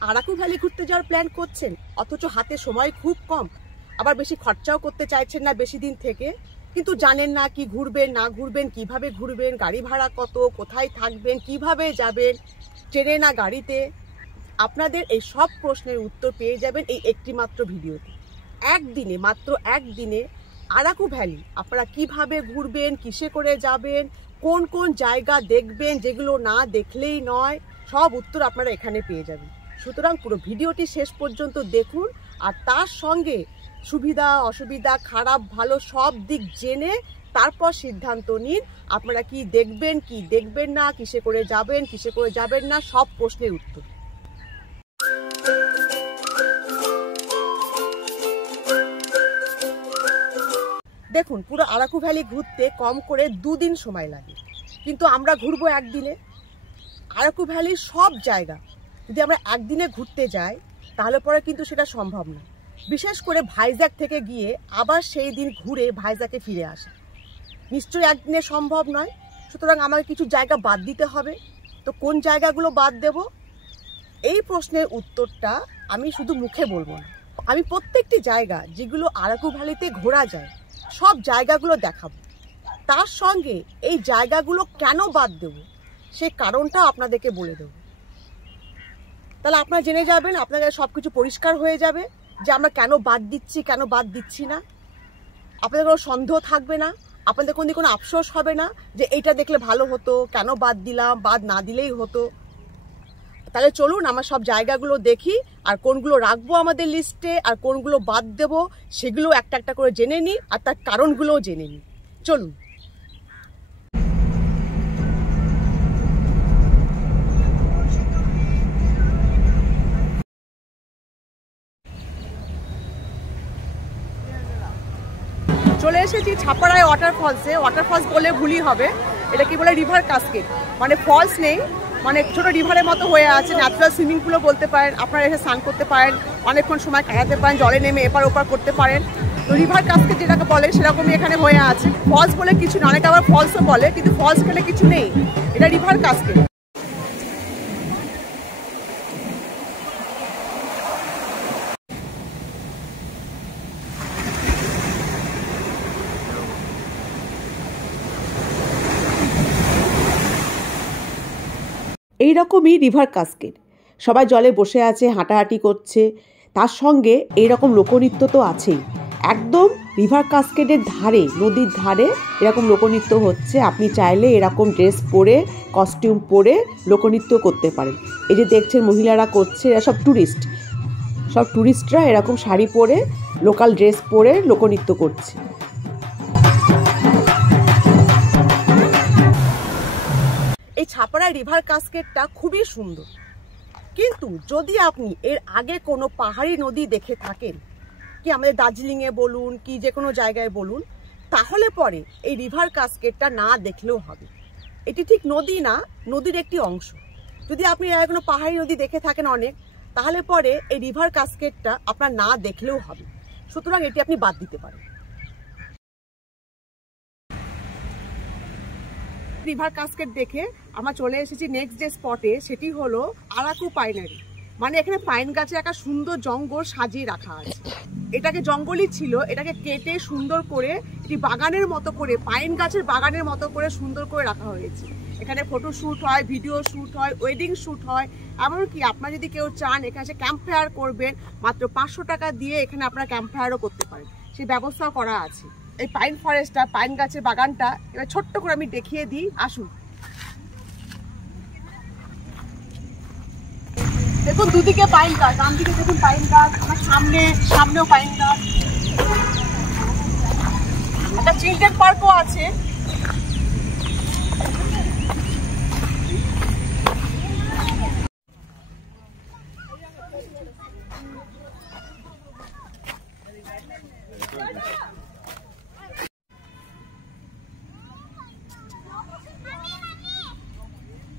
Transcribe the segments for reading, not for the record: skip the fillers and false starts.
Araku valley ঘুরতে যাওয়ার plan করছেন, অথচ হাতে সময় খুব কম, আবার বেশি খরচাও করতে চাইছেন না বেশি দিন থেকে, কিন্তু জানেন না কি ঘুরবেন না ঘুরবেন, কিভাবে ঘুরবেন, গাড়ি ভাড়া কত, কোথায় থাকবেন, কিভাবে যাবেন, ট্রেনে না গাড়িতে। আপনাদের এই সব প্রশ্নের উত্তর পেয়ে যাবেন এই একটি মাত্র ভিডিওতে। একদিনে, মাত্র একদিনে আরাকু ভ্যালি আপনারা কিভাবে ঘুরবেন, কিসে করে যাবেন, কোন কোন জায়গা দেখবেন যেগুলো না দেখলেই নয়, সব উত্তর আপনারা এখানে পেয়ে যাবেন। সুতরাং পুরো ভিডিওটি শেষ পর্যন্ত দেখুন, আর তার সঙ্গে সুবিধা অসুবিধা খারাপ ভালো সব দিক জেনে তারপর সিদ্ধান্ত নিন আপনারা কি দেখবেন কি দেখবেন না, কিসে করে যাবেন কিসে করে যাবেন না, সব প্রশ্নের উত্তর। দেখুন, পুরো আরাকু ভ্যালি ঘুরতে কম করে 2 দিন সময় লাগে, কিন্তু আমরা ঘুরবো একদিনে। আরাকু ভ্যালির সব জায়গা যদি আমরা একদিনে ঘুরতে যাই তাহলে পরে কিন্তু সেটা সম্ভব না, বিশেষ করে ভাইজ্যাক থেকে গিয়ে আবার সেই দিন ঘুরে ভাইজ্যাকে ফিরে আসা নিশ্চয়ই একদিনে সম্ভব নয়। সুতরাং আমাকে কিছু জায়গা বাদ দিতে হবে। তো কোন জায়গাগুলো বাদ দেব, এই প্রশ্নের উত্তরটা আমি শুধু মুখে বলবো না, আমি প্রত্যেকটি জায়গা যেগুলো আরাকু ভ্যালিতে ঘোরা যায় সব জায়গাগুলো দেখাবো। তার সঙ্গে এই জায়গাগুলো কেন বাদ দেব সেই কারণটা আপনাদেরকে বলে দেব। তাহলে আপনারা জেনে যাবেন, আপনাদের সব কিছু পরিষ্কার হয়ে যাবে যে আমরা কেন বাদ দিচ্ছি কেন বাদ দিচ্ছি না। আপনাদের কোনো সন্দেহ থাকবে না, আপনাদের কোনো আফসোস হবে না যে এইটা দেখলে ভালো হতো, কেন বাদ দিলাম, বাদ না দিলেই হতো। তাহলে চলুন আমরা সব জায়গাগুলো দেখি, আর কোনগুলো রাখবো আমাদের লিস্টে আর কোনগুলো বাদ দেব সেগুলো একটা একটা করে জেনে নিই, আর তার কারণগুলোও জেনে নিই। চলুন। চলে এসেছি ছাপাড়ায় ওয়াটারফলসে। ওয়াটারফলস বলে ভুলই হবে, এটা কি বলে রিভার কাসকেড, মানে ফলস নেই, মানে ছোট রিভারের মতো হয়ে আছে, ন্যাচারাল সুইমিং পুলও বলতে পারেন। আপনারা এসে স্নান করতে পারেন, অনেকক্ষণ সময় কাটাতে পারেন, জলে নেমে এপার ওপার করতে পারেন। তো রিভার কাসকেড যেটাকে বলে সেরকমই এখানে হয়ে আছে। ফলস বলে কিছু না, অনেকে আবার ফলসও বলে, কিন্তু ফলস খেলে কিছু নেই, এটা রিভার কাসকেড। এইরকমই রিভার কাসকেড, সবাই জলে বসে আছে, হাঁটাহাঁটি করছে, তার সঙ্গে এইরকম লোকনৃত্য তো আছেই। একদম রিভার কাসকেডের ধারে, নদীর ধারে এরকম লোকনৃত্য হচ্ছে। আপনি চাইলে এরকম ড্রেস পরে, কস্টিউম পরে লোকনৃত্য করতে পারেন। এই যে দেখছেন মহিলারা করছে, এরা সব ট্যুরিস্টরা এরকম শাড়ি পরে লোকাল ড্রেস পরে লোকনৃত্য করছে। এই ছাপাড়া রিভার কাসকেডটা খুবই সুন্দর, কিন্তু যদি আপনি এর আগে কোনো পাহাড়ি নদী দেখে থাকেন, কি আমাদের দার্জিলিংয়ে বলুন কি যে কোনো জায়গায় বলুন, তাহলে পরে এই রিভার কাসকেডটা না দেখলেও হবে। এটি ঠিক নদী না, নদীর একটি অংশ। যদি আপনি এর কোনো পাহাড়ি নদী দেখে থাকেন অনেক, তাহলে পরে এই রিভার কাসকেডটা আপনার না দেখলেও হবে। সুতরাং এটি আপনি বাদ দিতে পারেন। রিভার কাসকেড দেখে আমরা চলে এসেছি নেক্সট যে স্পটে, সেটি হলো আরাকু পাইনারি। মানে এখানে পাইন গাছে একটা সুন্দর জঙ্গল সাজিয়ে রাখা আছে। এটাকে জঙ্গলই ছিল, এটাকে কেটে সুন্দর করে এটি বাগানের মতো করে, পাইন গাছের বাগানের মতো করে সুন্দর করে রাখা হয়েছে। এখানে ফটো শ্যুট হয়, ভিডিও শ্যুট হয়, ওয়েডিং শ্যুট হয়। এমনকি আপনারা যদি কেউ চান এখানে ক্যাম্প ফায়ার করবেন, মাত্র 500 টাকা দিয়ে এখানে আপনারা ক্যাম্প ফায়ারও করতে পারেন, সেই ব্যবস্থাও করা আছে। এই পাইন ফরেস্টটা, পাইন গাছের বাগানটা এবার ছোট্ট করে আমি দেখিয়ে দিই, আসুন। দেখুন দুদিকে পাইন গাছ, ডান দিকে দেখুন পাইন গাছ, আমার সামনেও পাইন গাছ। একটা চিলড্রেন পার্কও আছে।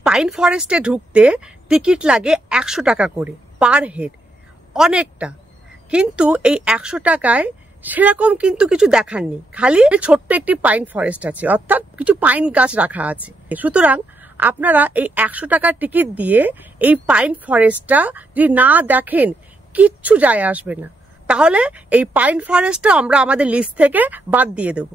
পাইন ফরেস্টে ঢুকতে টিকিট লাগে 100 টাকা করে পার হেড, অনেকটা। কিন্তু এই 100 টাকায় সেরকম কিন্তু কিছু দেখার নেই, খালি ছোট্ট একটি পাইন ফরেস্ট আছে, অর্থাৎ কিছু পাইন গাছ রাখা আছে। সুতরাং আপনারা এই 100 টাকার টিকিট দিয়ে এই পাইন ফরেস্টটা যদি না দেখেন কিচ্ছু যায় আসবে না। তাহলে এই পাইন ফরেস্টটা আমরা আমাদের লিস্ট থেকে বাদ দিয়ে দেব।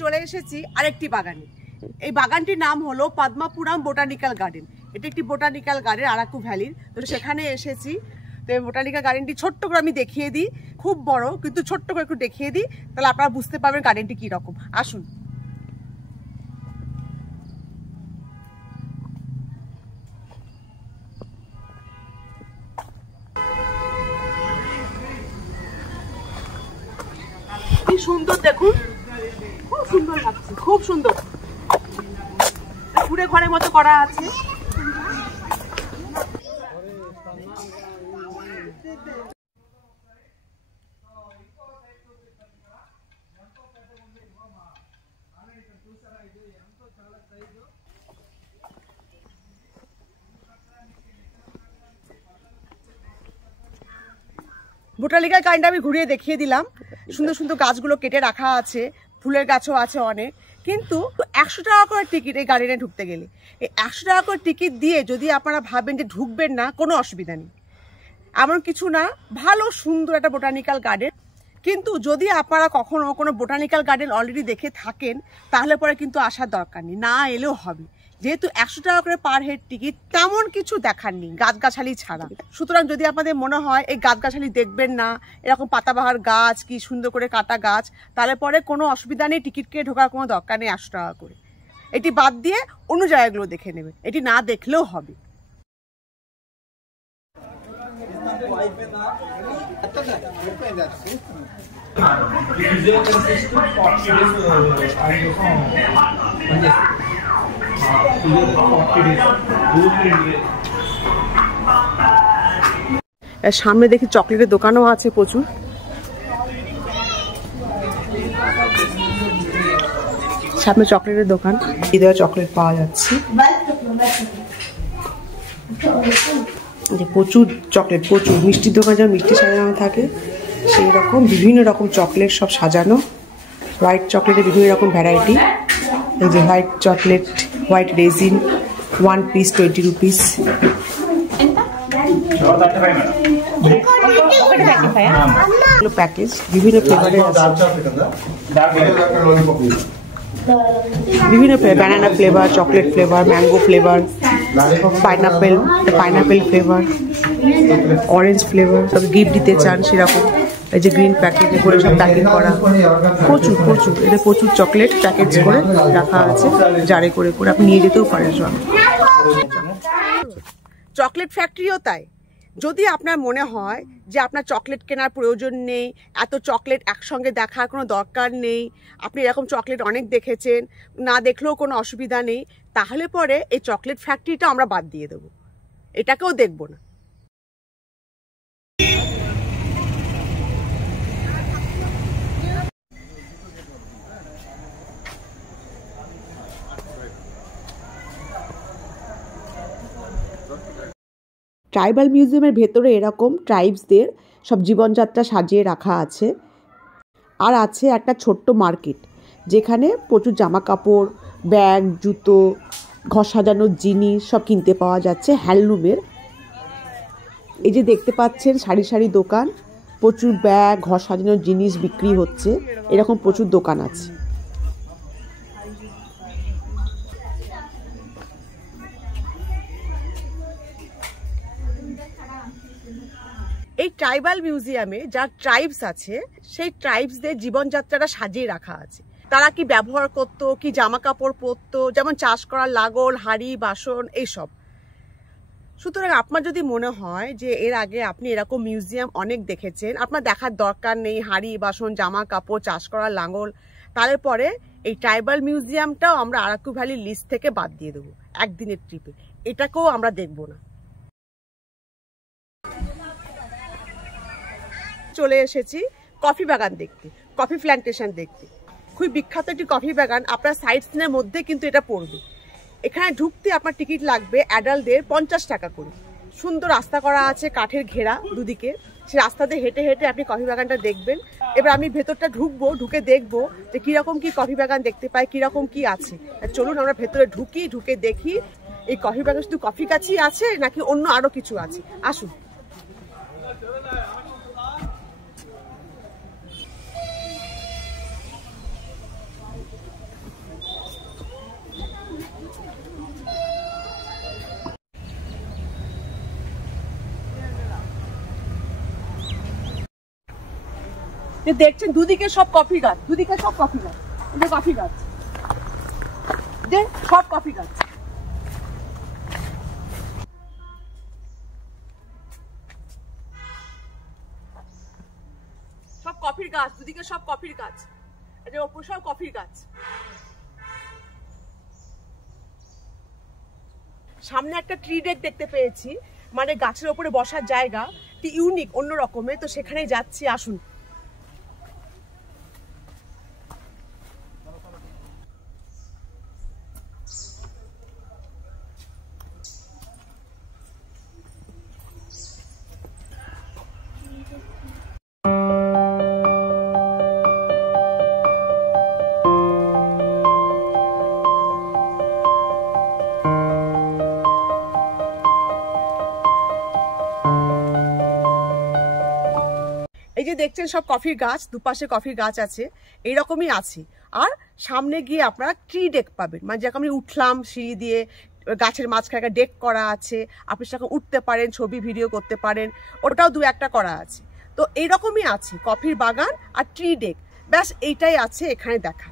চলে এসেছি আরেকটি বাগানে। এই বাগানটির নাম হলো পদ্মাপুরম বোটানিক্যাল গার্ডেন। এটি একটি বোটানিক্যাল গার্ডেন আরাকু ভ্যালির। তো সেখানে এসেছি। তো এই বোটানিক্যাল গার্ডেনটি ছোট্ট করে আমি দেখিয়ে দিই, খুব বড় কিন্তু ছোট্ট করে একটু দেখিয়ে দিই, তাহলে আপনারা বুঝতে পারবেন গার্ডেনটি কি রকম। আসুন। কি সুন্দর দেখুন, খুব সুন্দর লাগছে, খুব সুন্দর। ঘুরে ঘরের মতো করা আছে। বোটানিক্যাল গার্ডেনটা আমি ঘুরিয়ে দেখিয়ে দিলাম। সুন্দর সুন্দর গাছগুলো কেটে রাখা আছে, ফুলের গাছও আছে অনেক। কিন্তু 100 টাকা করে টিকিট এই গার্ডেনে ঢুকতে গেলে। এই 100 টাকা করে টিকিট দিয়ে যদি আপনারা ভাবেন যে ঢুকবেন না, কোনো অসুবিধা নেই, এমন কিছু না। ভালো সুন্দর একটা বোটানিক্যাল গার্ডেন। কিন্তু যদি আপনারা কখনো কোনো বোটানিক্যাল গার্ডেন অলরেডি দেখে থাকেন, তাহলে পরে কিন্তু আসার দরকার নেই, না এলেও হবে। যেহেতু 100 টাকা করে পার হেড টিকিট, তেমন কিছু দেখার নেই গাছগাছালি ছাড়া। সুতরাং যদি আপনাদের মনে হয় এই গাছগাছালি দেখবেন না, এরকম পাতাবাহার গাছ, কি সুন্দর করে কাটা গাছ, তাহলে পরে কোনো অসুবিধা নেই, টিকিট কেটে ঢোকার কোনো দরকার নেই 100 টাকা করে। এটি বাদ দিয়ে অন্য জায়গাগুলো দেখে নেবেন, এটি না দেখলেও হবে। সামনে দেখি চকলেটের দোকানও আছে প্রচুর। সামনে চকলেটের দোকান, এই চকলেট পাওয়া যাচ্ছে। প্রচুর চকলেট, প্রচুর মিষ্টির দোকান যেমন মিষ্টি সাজানো থাকে, সেই রকম বিভিন্ন রকম চকলেট সব সাজানো। হোয়াইট চকলেটের বিভিন্ন রকম ভ্যারাইটি। এই যে white chocolate, white resin, 1 piece 20 rupees. Package বিভিন্ন ফ্লেভারের আছে, বিভিন্ন flavour, banana flavour, chocolate flavour, mango flavour, pineapple flavour, orange flavour. সব গিফট দিতে চান সেরকম এই যে গ্রিন প্যাকেটে করে সব প্যাকেট করা। প্রচুর প্রচুর এতে প্রচুর চকলেট প্যাকেজ করে রাখা আছে, জারে করে করে আপনি নিয়ে যেতেও পারেন সব। চকলেট ফ্যাক্টরিও তাই। যদি আপনার মনে হয় যে আপনার চকলেট কেনার প্রয়োজন নেই, এত চকলেট একসঙ্গে দেখার কোনো দরকার নেই, আপনি এরকম চকলেট অনেক দেখেছেন, না দেখলেও কোনো অসুবিধা নেই, তাহলে পরে এই চকলেট ফ্যাক্টরিটা আমরা বাদ দিয়ে দেবো, এটাকেও দেখব না। ট্রাইবাল মিউজিয়ামের ভেতরে এরকম ট্রাইবসদের সব জীবনযাত্রা সাজিয়ে রাখা আছে। আর আছে একটা ছোট্ট মার্কেট, যেখানে প্রচুর জামা কাপড়, ব্যাগ, জুতো, ঘর সাজানোর জিনিস সব কিনতে পাওয়া যাচ্ছে হ্যান্ডলুমের। এই যে দেখতে পাচ্ছেন সারি সারি দোকান, প্রচুর ব্যাগ, ঘর সাজানোর জিনিস বিক্রি হচ্ছে, এরকম প্রচুর দোকান আছে। এই ট্রাইবাল মিউজিয়ামে যা ট্রাইবস আছে, সেই ট্রাইবসদের জীবনযাত্রাটা সাজিয়ে রাখা আছে। তারা কি ব্যবহার করতো, কি জামা কাপড় পরতো, যেমন চাষ করার লাঙল, হাঁড়ি, বাসন, এইসব। সুতরাং আপনার যদি মনে হয় যে এর আগে আপনি এরকম মিউজিয়াম অনেক দেখেছেন, আপনার দেখার দরকার নেই হাঁড়ি, বাসন, জামা কাপড়, চাষ করার লাঙল, তাহলে পরে এই ট্রাইবাল মিউজিয়ামটাও আমরা আরাকু ভ্যালির লিস্ট থেকে বাদ দিয়ে দেবো একদিনের ট্রিপে। এটাকেও আমরা দেখবো না। চলে এসেছি কফি বাগান দেখতে, কফি প্ল্যান্টেশন দেখতে। খুব বিখ্যাত একটি কফি বাগান, আপনার সাইট সিনের মধ্যে কিন্তু এটা পড়বে। এখানে ঢুকতে আপনার টিকিট লাগবে অ্যাডাল্টদের 50 টাকা করে। সুন্দর রাস্তা করা আছে, কাঠের ঘেরা দুদিকে। সে রাস্তা দিয়ে হেঁটে হেঁটে আপনি কফি বাগানটা দেখবেন। এবার আমি ভেতরটা ঢুকবো, ঢুকে দেখবো যে কিরকম কি কফি বাগান দেখতে পাই, কিরকম কি আছে। চলুন আমরা ভেতরে ঢুকি, ঢুকে দেখি এই কফি বাগান শুধু কফি গাছই আছে নাকি অন্য আরো কিছু আছে। আসুন। দেখছেন দুদিকে সব কফি গাছ, দুদিকে সব কফি গাছ, কফি গাছ, সব কফি গাছ। সব কফির গাছ, দুদিকে সব কফির গাছ, ওপর সব কফির গাছ। সামনে একটা ট্রি ডেক দেখতে পেয়েছি, মানে গাছের ওপরে বসার জায়গা, ইউনিক, অন্য রকমের। তো সেখানেই যাচ্ছি, আসুন। এই যে দেখছেন সব কফির গাছ, দুপাশে কফির গাছ আছে, এইরকমই আছে। আর সামনে গিয়ে আপনারা ট্রি ডেক পাবেন, মানে যখন আমি উঠলাম সিঁড়ি দিয়ে, গাছের মাঝখানে একটা ডেক করা আছে, আপনি সেখানে উঠতে পারেন, ছবি ভিডিও করতে পারেন, ওটাও দু একটা করা আছে। তো এইরকমই আছে কফির বাগান আর ট্রি ডেক, ব্যাস এইটাই আছে এখানে দেখা,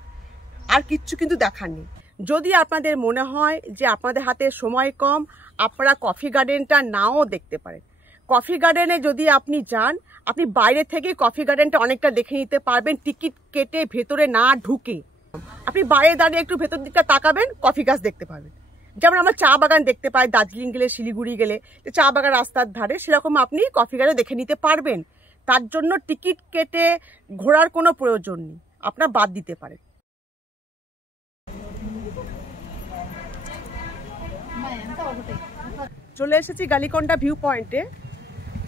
আর কিচ্ছু কিন্তু দেখার নেই। যদি আপনাদের মনে হয় যে আপনাদের হাতে সময় কম, আপনারা কফি গার্ডেনটা নাও দেখতে পারেন। কফি গার্ডেনে যদি আপনি যান, আপনি বাইরে থেকে কফি গার্ডেনটা অনেকটা দেখে নিতে পারবেন, টিকিট কেটে ভেতরে না ঢুকে। আপনি বাইরে দাঁড়িয়ে একটু ভেতর দিকটা তাকাবেন, কফি গাছ দেখতে পাবেন। যেমন আমরা চা বাগান দেখতে পাই দার্জিলিং গেলে, শিলিগুড়ি গেলে, চা বাগান রাস্তার ধারে, সেরকম আপনি কফি গার্ডেন দেখে নিতে পারবেন। তার জন্য টিকিট কেটে ঘোরার কোনো প্রয়োজন নেই, আপনার বাদ দিতে পারেন। চলে এসেছি গালিকোন্ডা ভিউ পয়েন্টে।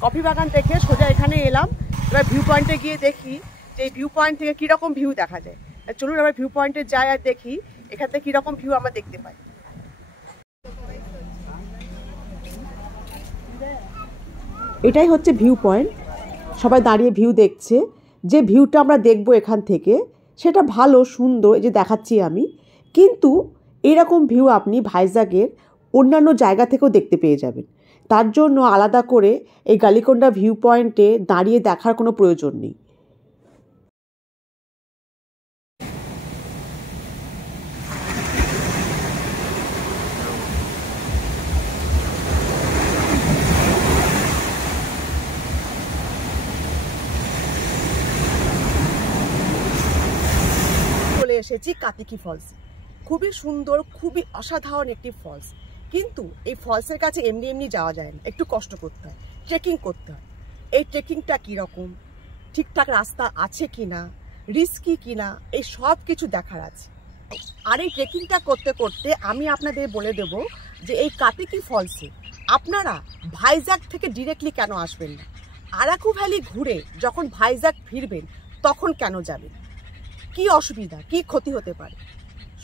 কফি বাগান থেকে সোজা এখানে এলাম। এবার ভিউ পয়েন্টে গিয়ে দেখি যে এই ভিউ পয়েন্ট থেকে কিরকম ভিউ দেখা যায়। চলুন আমরা ভিউ পয়েন্টে যাই আর দেখি এখান থেকে কিরকম ভিউ আমরা দেখতে পাই। এটাই হচ্ছে ভিউ পয়েন্ট, সবাই দাঁড়িয়ে ভিউ দেখছে। যে ভিউটা আমরা দেখবো এখান থেকে সেটা ভালো, সুন্দর, এই যে দেখাচ্ছি আমি। কিন্তু এরকম ভিউ আপনি ভাইজ্যাগের অন্যান্য জায়গা থেকেও দেখতে পেয়ে যাবেন। তার জন্য আলাদা করে এই গালিকোন্ডা ভিউ পয়েন্টে দাঁড়িয়ে দেখার কোনো প্রয়োজন নেই। চলে এসেছি কাতিকি ফলস। খুবই সুন্দর, খুবই অসাধারণ একটি ফলস। কিন্তু এই ফলসের কাছে এমনি এমনি যাওয়া যায় না, একটু কষ্ট করতে হয়, ট্রেকিং করতে হয়। এই ট্রেকিংটা কীরকম, ঠিকঠাক রাস্তা আছে কি না, রিস্কি কি না, এই সব কিছু দেখার আছে। আর এই ট্রেকিংটা করতে করতে আমি আপনাদের বলে দেব যে এই কাতিকি ফলসে আপনারা ভাইজ্যাগ থেকে ডিরেক্টলি কেন আসবেন না, আরাকু ভ্যালি ঘুরে যখন ভাইজ্যাগ ফিরবেন তখন কেন যাবেন, কি অসুবিধা, কি ক্ষতি হতে পারে।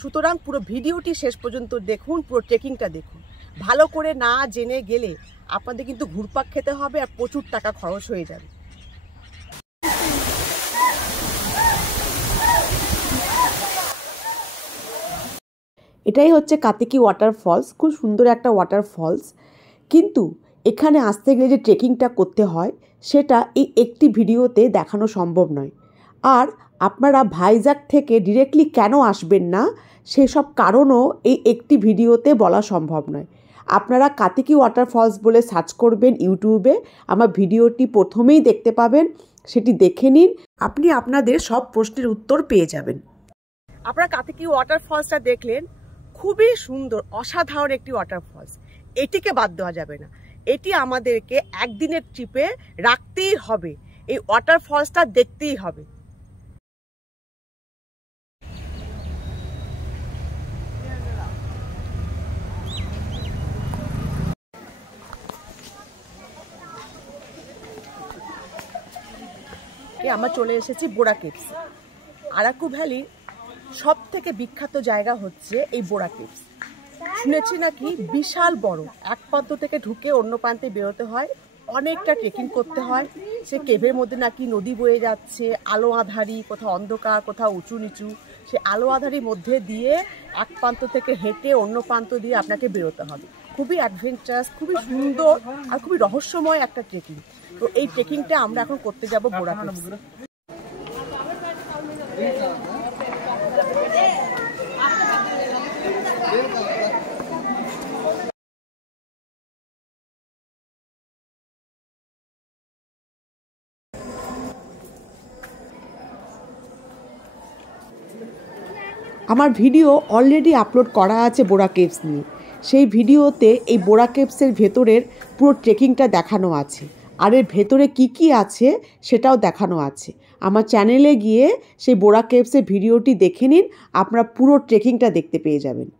সুতরাং পুরো ভিডিওটি শেষ পর্যন্ত দেখুন, পুরো ট্রেকিংটা দেখুন। ভালো করে না জেনে গেলে আপনাদের কিন্তু ঘুরপাক খেতে হবে আর প্রচুর টাকা খরচ হয়ে যাবে। এটাই হচ্ছে কাতিকি ওয়াটারফলস, খুব সুন্দর একটা ওয়াটারফলস। কিন্তু এখানে আসতে গেলে যে ট্রেকিংটা করতে হয় সেটা এই একটি ভিডিওতে দেখানো সম্ভব নয়। আর আপনারা ভাইজ্যাগ থেকে ডিরেক্টলি কেন আসবেন না সেসব কারণও এই একটি ভিডিওতে বলা সম্ভব নয়। আপনারা কাতিকি ওয়াটারফলস বলে সার্চ করবেন ইউটিউবে, আমার ভিডিওটি প্রথমেই দেখতে পাবেন, সেটি দেখে নিন, আপনি আপনাদের সব প্রশ্নের উত্তর পেয়ে যাবেন। আপনারা কাতিকি ওয়াটারফলসটা দেখলেন, খুবই সুন্দর, অসাধারণ একটি ওয়াটারফলস। এটিকে বাদ দেওয়া যাবে না, এটি আমাদেরকে একদিনের ট্রিপে রাখতেই হবে, এই ওয়াটারফলসটা দেখতেই হবে। আমরা চলে এসেছি বোরা কেভস। আরাকু ভ্যালির সব থেকে বিখ্যাত জায়গা হচ্ছে এই বোরা কেভস। শুনেছি নাকি বিশাল বড়, এক প্রান্ত থেকে ঢুকে অন্য প্রান্তে বেরোতে হয়, অনেকটা ট্রেকিং করতে হয়। সে কেভের মধ্যে নাকি নদী বয়ে যাচ্ছে, আলো আঁধারি, কোথাও অন্ধকার, কোথাও উঁচু নিচু। সে আলো আঁধারির মধ্যে দিয়ে এক প্রান্ত থেকে হেঁটে অন্য প্রান্ত দিয়ে আপনাকে বেরোতে হবে। খুবই অ্যাডভেঞ্চারাস, খুবই সুন্দর আর খুবই রহস্যময় একটা ট্রেকিং। তো এই ট্রেকিংটা আমরা এখন করতে যাব বোরা কেভস। আমার ভিডিও অলরেডি আপলোড করা আছে বোরা কেভস নিয়ে। সেই ভিডিওতে এই বোরা কেভসের ভেতরের পুরো ট্রেকিংটা দেখানো আছে, আর এর ভেতরে কি আছে সেটাও দেখানো আছে। আমার চ্যানেলে গিয়ে সেই বোরা কেভসের ভিডিওটি দেখে নিন, আপনারা পুরো ট্রেকিংটা দেখতে পেয়ে যাবেন।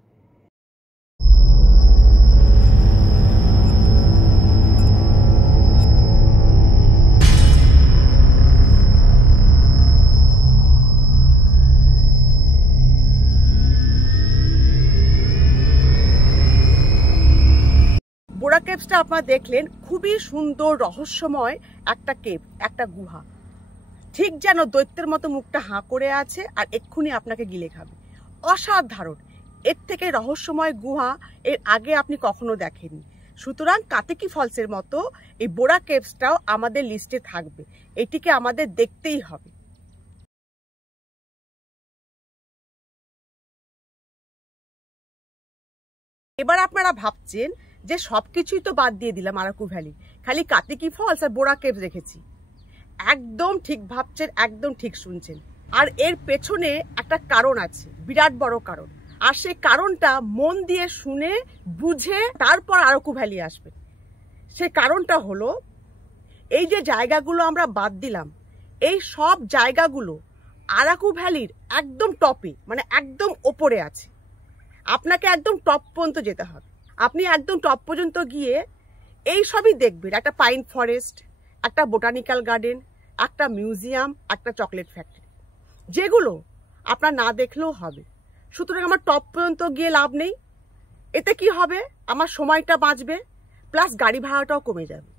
বোরা কেভসটা আপনারা দেখলেন, খুবই সুন্দর রহস্যময় একটা কেভ, একটা গুহা। ঠিক যেন দৈত্যের মতো মুখটা হাঁ করে আছে আর এক্ষুনি আপনাকে গিলে খাবে। অসাধারণ, এর থেকে রহস্যময় গুহা এর আগে আপনি কখনো দেখেননি। সুতরাং কাতেকি ফলসের মতো এই বোরা কেভসটাও আমাদের লিস্টে থাকবে, এটিকে আমাদের দেখতেই হবে। এবার আপনারা ভাবছেন যে সবকিছুই তো বাদ দিয়ে দিলাম আরাকু ভ্যালি, খালি কাতেকি ফলস আর বোরা কেভস রেখেছি। একদম ঠিক ভাবছেন, একদম ঠিক শুনছেন। আর এর পেছনে একটা কারণ আছে, বিরাট বড় কারণ। আর সেই কারণটা মন দিয়ে শুনে বুঝে তারপর আরাকু ভ্যালি আসবেন। সেই কারণটা হলো, এই যে জায়গাগুলো আমরা বাদ দিলাম, এই সব জায়গাগুলো আরাকু ভ্যালির একদম টপে, মানে একদম ওপরে আছে। আপনাকে একদম টপ পর্যন্ত যেতে হবে। আপনি একদম টপ পর্যন্ত গিয়ে এই সবই দেখবেন, একটা পাইন ফরেস্ট, একটা বোটানিক্যাল গার্ডেন, একটা মিউজিয়াম, একটা চকলেট ফ্যাক্টরি, যেগুলো আপনার না দেখলেও হবে। সুতরাং আমার টপ পর্যন্ত গিয়ে লাভ নেই। এতে কি হবে, আমার সময়টা বাঁচবে, প্লাস গাড়ি ভাড়াটাও কমে যাবে।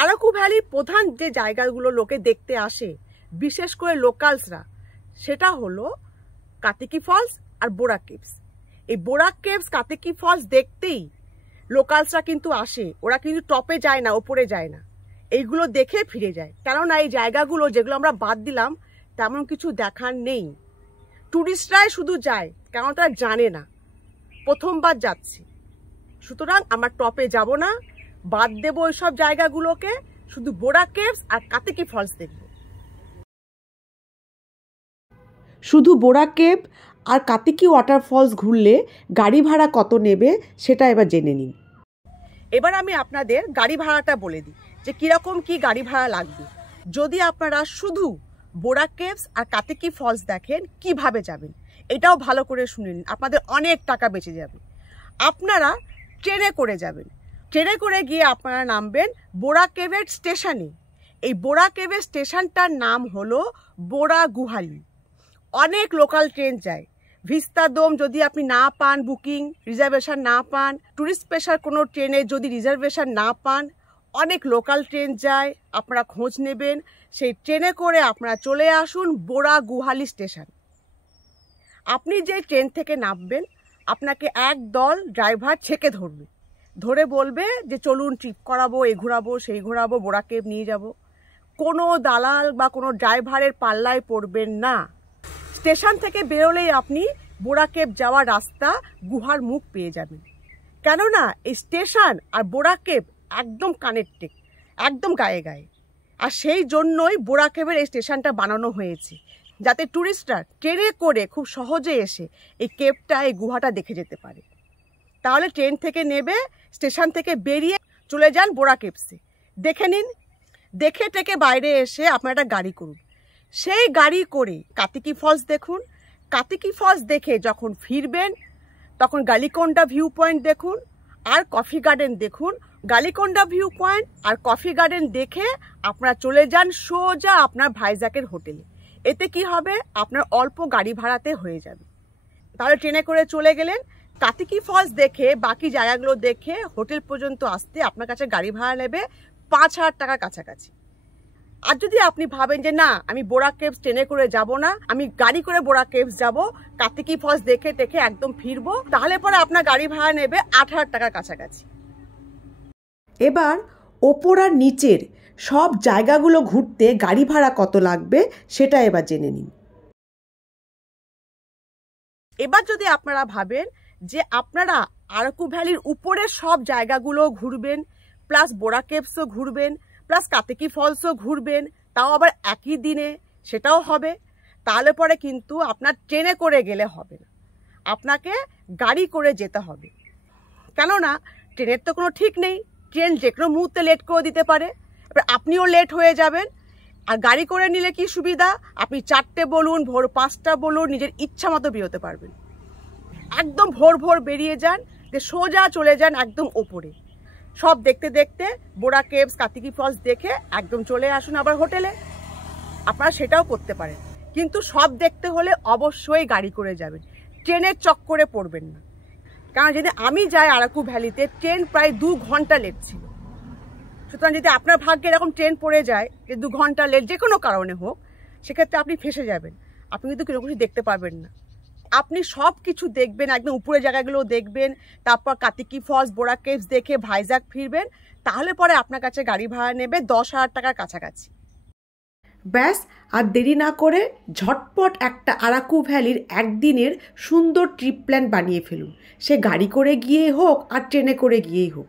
আরাকু ভ্যালির প্রধান যে জায়গাগুলো লোকে দেখতে আসে, বিশেষ করে লোকালসরা, সেটা হলো কাতেকি ফলস আর বোরা কেভস। এই বোরা কেভস, কাতেকি ফলস দেখতেই লোকালসরা কিন্তু আসে। ওরা কিন্তু টপে যায় না, ওপরে যায় না, এইগুলো দেখে ফিরে যায়। কেননা এই জায়গাগুলো যেগুলো আমরা বাদ দিলাম তেমন কিছু দেখার নেই। টুরিস্টরাই শুধু যায়, কেন তারা জানে না, প্রথমবার যাচ্ছি। সুতরাং আমরা টপে যাব না, বাদ দেবো ওইসব জায়গাগুলোকে, শুধু বোরা কেভস আর কাতেকি ফলস দেখব। শুধু বোরা কেভ আর কাতেকি ওয়াটারফলস ঘুরলে গাড়ি ভাড়া কত নেবে সেটা এবার জেনে নিন। এবার আমি আপনাদের গাড়ি ভাড়াটা বলে দিই যে কীরকম কি গাড়ি ভাড়া লাগবে। যদি আপনারা শুধু বোরা কেভস আর কাতেকি ফলস দেখেন, কিভাবে যাবেন এটাও ভালো করে শুনে নিন, আপনাদের অনেক টাকা বেঁচে যাবে। আপনারা ট্রেনে করে যাবেন। ট্রেনে করে গিয়ে আপনারা নামবেন বোরা কেভের স্টেশনে। এই বোরা কেভের স্টেশনটার নাম হলো বোরা গুহালি। অনেক লোকাল ট্রেন যায়। ভিস্তাদোম যদি আপনি না পান, বুকিং রিজার্ভেশন না পান, ট্যুরিস্ট স্পেশাল কোনো ট্রেনে যদি রিজার্ভেশন না পান, অনেক লোকাল ট্রেন যায়, আপনারা খোঁজ নেবেন। সেই ট্রেনে করে আপনারা চলে আসুন বোরা গুহালি স্টেশন। আপনি যে ট্রেন থেকে নামবেন, আপনাকে এক দল ড্রাইভার ছেঁকে ধরবে, ধরে বলবে যে চলুন ট্রিপ করাবো, এই ঘোরাবো, সেই ঘোরাবো, বোরা কেভ নিয়ে যাব। কোনো দালাল বা কোনো ড্রাইভারের পাল্লায় পড়বেন না। স্টেশন থেকে বেরোলেই আপনি বোরা কেভ যাওয়ার রাস্তা, গুহার মুখ পেয়ে যাবেন। কেননা এই স্টেশন আর বোরা কেভ একদম কানেক্টেড, একদম গায়ে গায়ে। আর সেই জন্যই বোরা কেভের এই স্টেশনটা বানানো হয়েছে, যাতে ট্যুরিস্টরা ট্রেনে করে খুব সহজে এসে এই কেভটা, এই গুহাটা দেখে যেতে পারে। তাহলে ট্রেন থেকে নেবে, স্টেশন থেকে বেরিয়ে চলে যান বোরা কেভসে, দেখে নিন। দেখে টেকে বাইরে এসে আপনারা একটা গাড়ি করুন, সেই গাড়ি করে কাতেকি ফলস দেখুন। কাতেকি ফলস দেখে যখন ফিরবেন, তখন গালিকোন্ডা ভিউ পয়েন্ট দেখুন আর কফি গার্ডেন দেখুন। গালিকোন্ডা ভিউ পয়েন্ট আর কফি গার্ডেন দেখে আপনারা চলে যান সোজা আপনার ভাইজ্যাকের হোটেলে। এতে কি হবে, আপনার অল্প গাড়ি ভাড়াতে হয়ে যাবে। তাহলে ট্রেনে করে চলে গেলেন, কাতিকি ফলস দেখে বাকি জায়গাগুলো দেখে হোটেল পর্যন্ত আসতে আপনার কাছে গাড়ি ভাড়া নেবে 5,000 টাকার কাছাকাছি। আর যদি আপনি ভাবেন যে না, আমি বোরা কেভস ট্রেনে করে যাব না, আমি গাড়ি করে বোরা কেভস যাব, কাতিকি ফলস দেখে টেকে একদম ফিরবো, তাহলে পরে আপনার গাড়ি ভাড়া নেবে 8,000 টাকার কাছাকাছি। এবার ওপর আর নিচের সব জায়গাগুলো ঘুরতে গাড়ি ভাড়া কত লাগবে সেটা এবার জেনে নিন। এবার যদি আপনারা ভাবেন যে আপনারা আরাকু ভ্যালির উপরের সব জায়গাগুলো ঘুরবেন, প্লাস বোরা কেভসও ঘুরবেন, প্লাস কাতিকি ফলসও ঘুরবেন, তাও আবার একই দিনে, সেটাও হবে, তাহলে পরে কিন্তু আপনার ট্রেনে করে গেলে হবে না, আপনাকে গাড়ি করে যেতে হবে। কেননা ট্রেনের তো কোনো ঠিক নেই, ট্রেন যে কোনো মুহূর্তে লেট করে দিতে পারে, এবার আপনিও লেট হয়ে যাবেন। আর গাড়ি করে নিলে কি সুবিধা, আপনি 4টে বলুন, ভোর 5টা বলুন, নিজের ইচ্ছা মতো বেরোতে পারবেন। একদম ভোর ভোর বেরিয়ে যান, যে সোজা চলে যান একদম ওপরে, সব দেখতে দেখতে বোরা কেভস কাতিকি ফলস দেখে একদম চলে আসুন আবার হোটেলে। আপনারা সেটাও করতে পারেন, কিন্তু সব দেখতে হলে অবশ্যই গাড়ি করে যাবেন, ট্রেনের চক্করে পড়বেন না। কারণ যদি আমি যাই আরাকু ভ্যালিতে, ট্রেন প্রায় 2 ঘন্টা লেট ছিল। সুতরাং যদি আপনার ভাগ্যে এরকম ট্রেন পড়ে যায় যে 2 ঘন্টা লেট যে কোনো কারণে হোক, সেক্ষেত্রে আপনি ফেসে যাবেন, আপনি কিন্তু কোনো কিছু দেখতে পারবেন না। আপনি সব কিছু দেখবেন, একদম উপরের জায়গাগুলো দেখবেন, তারপর কাতিকি ফলস বোরা কেভস দেখে ভাইজ্যাক ফিরবেন, তাহলে পরে আপনার কাছে গাড়ি ভাড়া নেবে 10,000 টাকার কাছাকাছি। ব্যাস, আর দেরি না করে ঝটপট একটা আরাকু ভ্যালির একদিনের সুন্দর ট্রিপ প্ল্যান বানিয়ে ফেলুন, সে গাড়ি করে গিয়ে হোক আর ট্রেনে করে গিয়েই হোক।